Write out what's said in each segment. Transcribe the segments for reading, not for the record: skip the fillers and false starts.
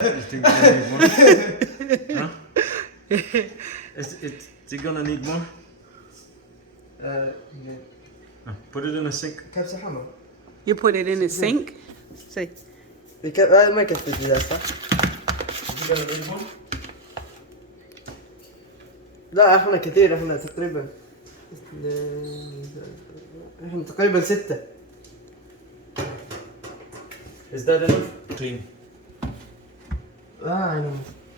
You think it's gonna need more? Huh? Is it gonna need more? Put it in a sink. كبسة حمر. You put it in the sink? See. ما يكفي ذا صح؟ Is it gonna need more? لا احنا كثير احنا تقريبا احنا تقريبا 6. Is that enough? Clean. يعني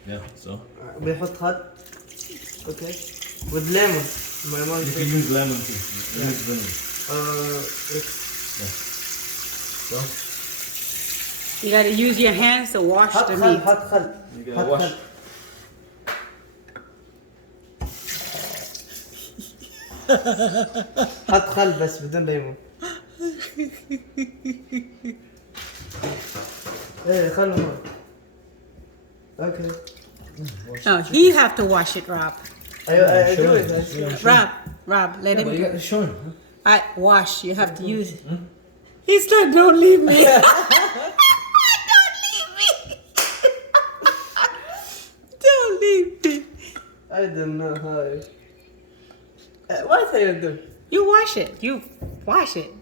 Yeah, so. بنحط هاد. اوكي. with lemon. You can use lemon too. Use vinegar. So. You gotta use your hands to wash حط the خل meat. حط خل. You gotta wash. حط خل بس بدون ليمون. ايه خل هون. Okay. No, he have to wash it, Rob. I do it. Rob, let him do it. Sure. Wash. You have to use it. He said, "Don't leave me." Don't leave me. Don't leave me. I don't know how. What are you doing? You wash it. You wash it.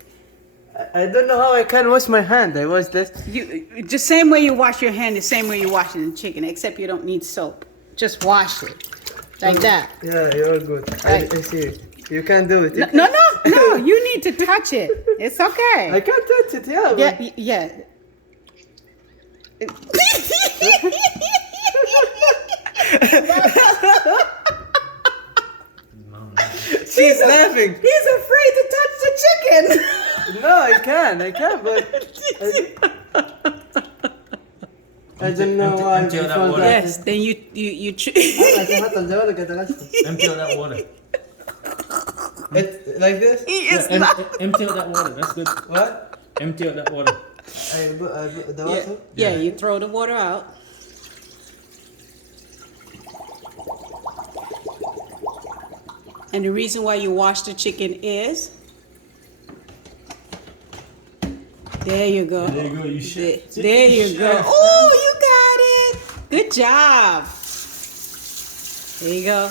I don't know how I can wash my hand. I wash this. You the same way you wash your hand, the same way you wash the chicken, except you don't need soap. Just wash it like that. Yeah, you're good. Right. I see. You can do it. No. You need to touch it. It's okay. I can't touch it. Yeah. Yeah. She's laughing. He's afraid to touch the chicken. No, I can, but I don't know why. Empty out that water. Yes. Then you. حط الجوال قاعد أغسل. Empty out that water. Like this? He is not. Empty out that water. That's good. What? Empty out that water. I put the water. Yeah, you throw the water out. And the reason why you wash the chicken is. There you go. There you go. You shit. There you go. Oh, you got it. Good job. There you go.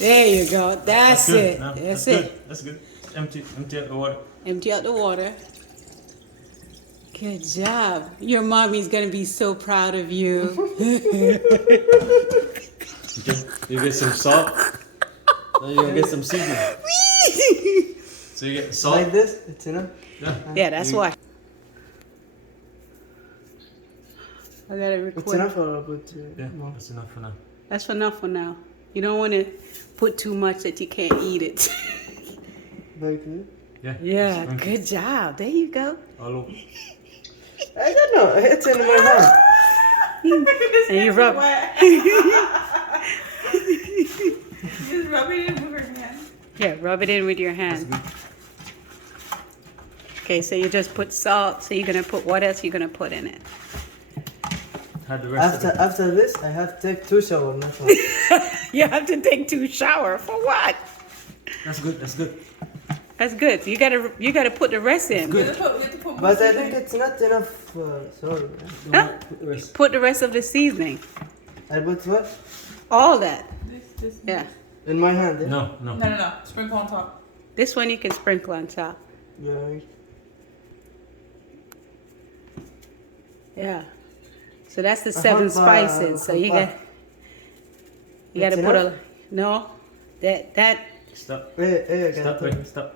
There you go. That's good. it. No, That's good. it. That's good. Empty out the water. Empty out the water. Good job. Your mommy's gonna be so proud of you. Okay. You get some salt. Then you gonna get some seasoning. So you get salt. Like this? It's enough? Yeah, that's why. I gotta It's record. enough or I put Yeah, more? that's enough for now. That's enough for now. You don't want to put too much that you can't eat it. Like this? Yeah. Yeah, Sprinkle good job. There you go. all over. I don't know. It's in my hand. And you rub. Just rub it in with her hand. Yeah, rub it in with your hand. Okay, so you just put salt. So you're gonna put what else? You're gonna put in it? Had the rest of it. After this, I have to take 2 showers, not one. You have to take 2 showers for what? That's good. That's good. That's good. So you gotta put the rest in. Good. We have to put more But I seasoning. think it's not enough. Sorry. Huh? Put the rest. Put the rest of the seasoning. I put what? All that. This. Yeah. In my hand. Yeah? No. No. Sprinkle on top. This one you can sprinkle on top. Yeah. Yeah. So that's the 7 spices. So you gotta That's put enough? no, that Stop. Hey, Stop. Right. Stop.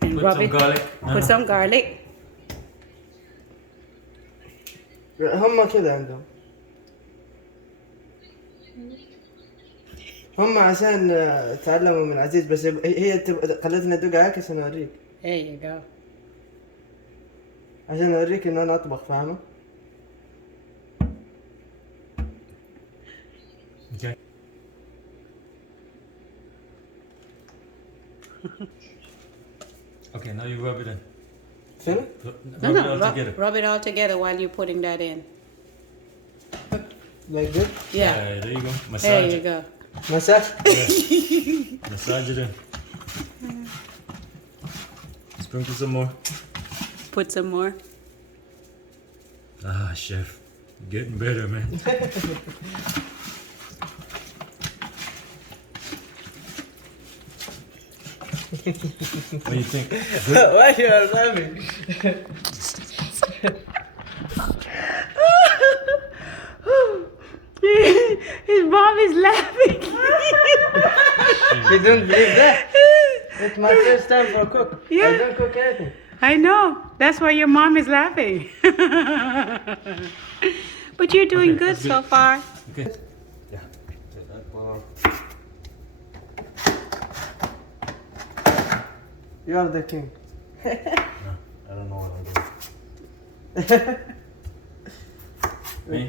and Put rub some it. garlic. Put some garlic. هم كذا عندهم. هم عشان تعلموا من عزيز بس هي خلتني ادوق عليك عشان اوريك. There you go. عشان اوريك ان انا اطبخ فاهمه؟ Okay. Okay. Now you rub it in. شنو؟ Rub it all together. Rub it all together while you're putting that in. Like this? Yeah. There you go. Massage There you it. go. مساج؟ Massage it in. Sprinkle some more. Put some more. Ah, chef. Getting better, man. What do you think? Good? Why you are laughing? His mom is laughing. She don't believe that. It's my first time for cook. Yeah. I don't cook anything. I know. That's why your mom is laughing. But you're doing Okay, good that's so good. far. Okay. Yeah. Take that ball. You are the king. No, I don't know what I'm doing. Me?